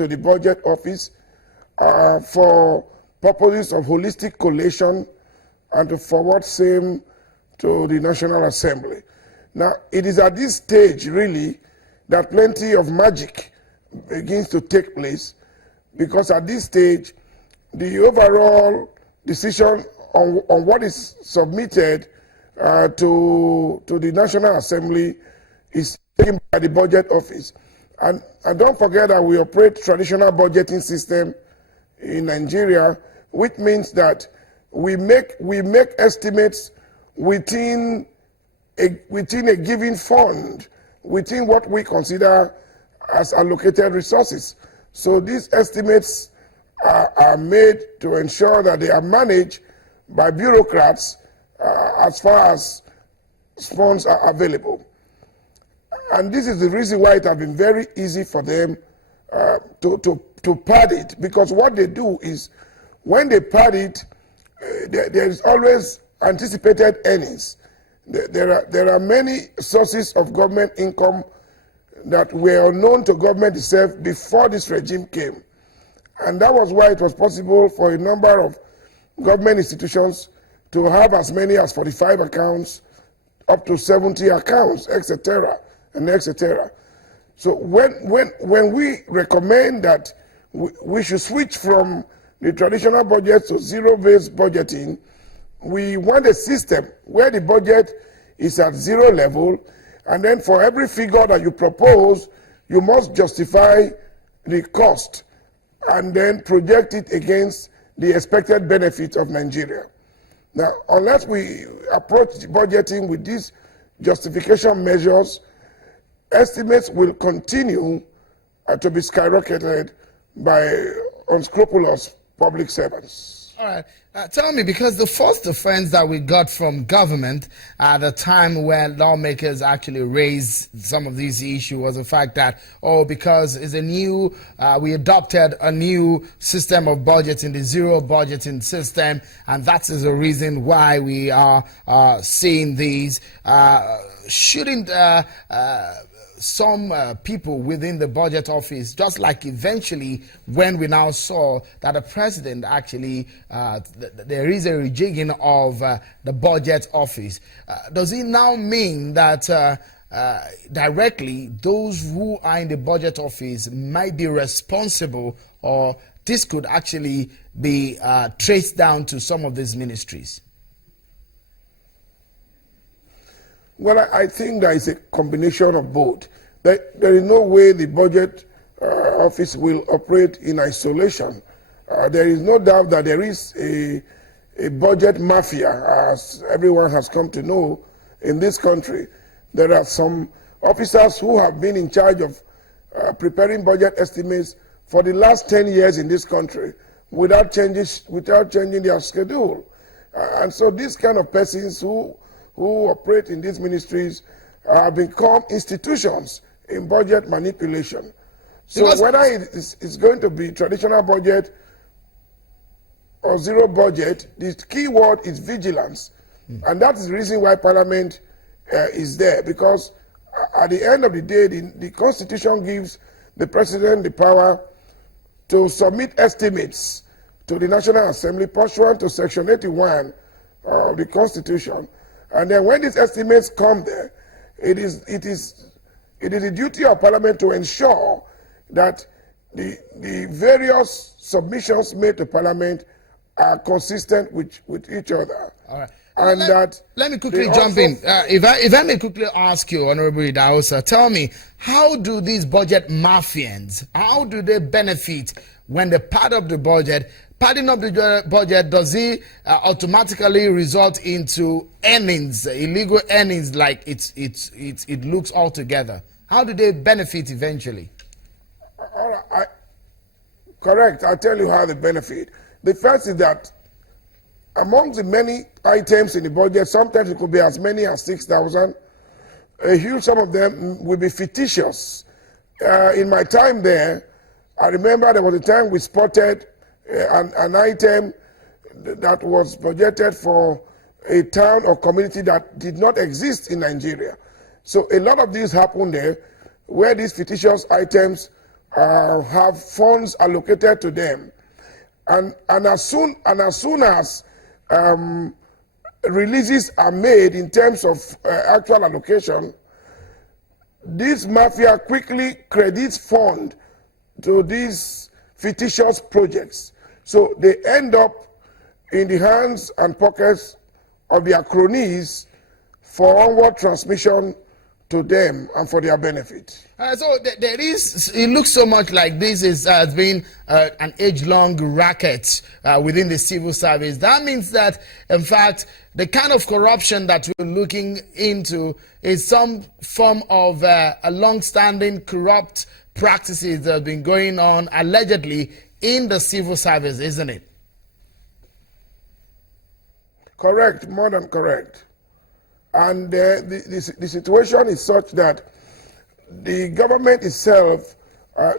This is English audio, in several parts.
to the budget office for purposes of holistic collation and to forward same to the National Assembly. Now, it is at this stage, really, that plenty of magic begins to take place, because at this stage, the overall decision on what is submitted to the National Assembly is taken by the budget office. And don't forget that we operate traditional budgeting system in Nigeria, which means that we make estimates within a given fund, within what we consider as allocated resources. So these estimates are made to ensure that they are managed by bureaucrats as far as funds are available. And this is the reason why it has been very easy for them to pad it, because what they do is, when they pad it, there is always anticipated earnings. There are many sources of government income that were unknown to government itself before this regime came. And that was why it was possible for a number of government institutions to have as many as 45 accounts, up to 70 accounts, etc., and etc. So when we recommend that we should switch from the traditional budget to zero-based budgeting, we want a system where the budget is at zero level, and then for every figure that you propose, you must justify the cost and then project it against the expected benefit of Nigeria. Now, unless we approach budgeting with these justification measures, estimates will continue to be skyrocketed by unscrupulous public servants. All right. Tell me, because the first defense that we got from government at the time when lawmakers actually raised some of these issues was the fact that, because it's a new, we adopted a new system of budgeting, the zero budgeting system, and that is the reason why we are seeing these. Shouldn't some people within the budget office, just like eventually when we now saw that the president actually, there is a rejigging of the budget office. Does it now mean that directly those who are in the budget office might be responsible, or this could actually be traced down to some of these ministries? Well, I think there is a combination of both. There is no way the budget office will operate in isolation. There is no doubt that there is a budget mafia, as everyone has come to know in this country. There are some officers who have been in charge of preparing budget estimates for the last 10 years in this country without changing their schedule. And so these kind of persons who operate in these ministries have become institutions in budget manipulation. So whether it's going to be traditional budget or zero budget, the key word is vigilance. And that is the reason why Parliament is there, because at the end of the day, the Constitution gives the President the power to submit estimates to the National Assembly pursuant to Section 81 of the Constitution. And then when these estimates come there, it is the duty of Parliament to ensure that the various submissions made to Parliament are consistent with each other. All right. And let me quickly jump in. If I may quickly ask you, Honorable Idahosa, tell me, how do these budget mafians, how do they benefit when they pad up the budget? Padding up the budget, does it automatically result into earnings, illegal earnings, like it looks altogether? How do they benefit eventually? Correct. I'll tell you how they benefit. The first is that among the many items in the budget, sometimes it could be as many as 6,000. A huge sum of them will be fictitious. In my time there, I remember there was a time we spotted an item that was budgeted for a town or community that did not exist in Nigeria. So a lot of these happened there, where these fictitious items have funds allocated to them, and as soon as releases are made in terms of actual allocation, this mafia quickly credits fund to these fictitious projects. So they end up in the hands and pockets of their cronies for onward transmission to them and for their benefit. So there is, it looks so much like this has been an age-long racket within the civil service. That means that, in fact, the kind of corruption that we're looking into is some form of a long-standing corrupt practices that have been going on allegedly in the civil service, isn't it? Correct, more than correct. And the situation is such that the government itself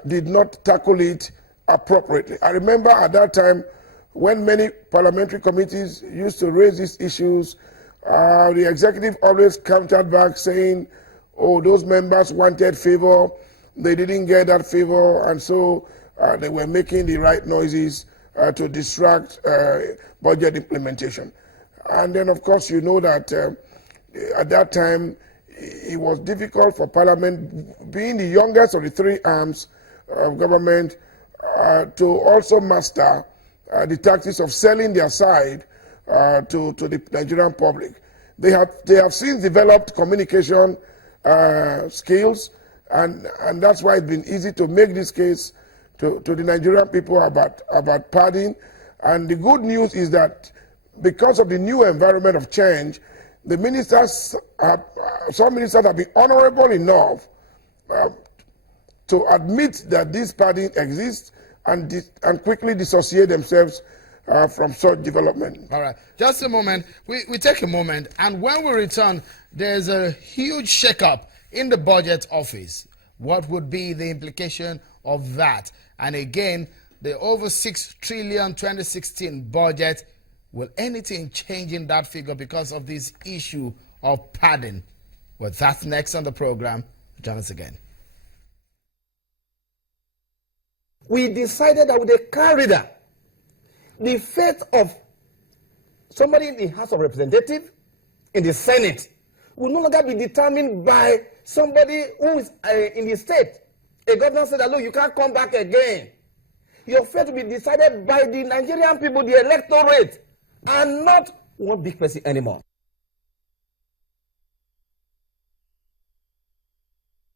did not tackle it appropriately. I remember at that time when many parliamentary committees used to raise these issues, the executive always countered back saying, oh, those members wanted favor, they didn't get that favor, and so they were making the right noises to distract budget implementation. And then, of course, you know that at that time, it was difficult for Parliament, being the youngest of the three arms of government, to also master the tactics of selling their side to the Nigerian public. They have since developed communication skills, and that's why it's been easy to make this case to the Nigerian people about pardon. And the good news is that because of the new environment of change, the ministers, some ministers have been honorable enough to admit that this pardon exists and quickly dissociate themselves from such development. All right, just a moment. We take a moment, and when we return, there's a huge shakeup in the budget office. What would be the implication of that? And again, the over 6 trillion 2016 budget, will anything change in that figure because of this issue of pardon? Well, that's next on the program. Join us again. We decided that with a car reader, the fate of somebody in the House of Representatives, in the Senate, will no longer be determined by somebody who is in the state. A governor said that, look, you can't come back again. Your fate will be decided by the Nigerian people, the electorate, and not one big person anymore.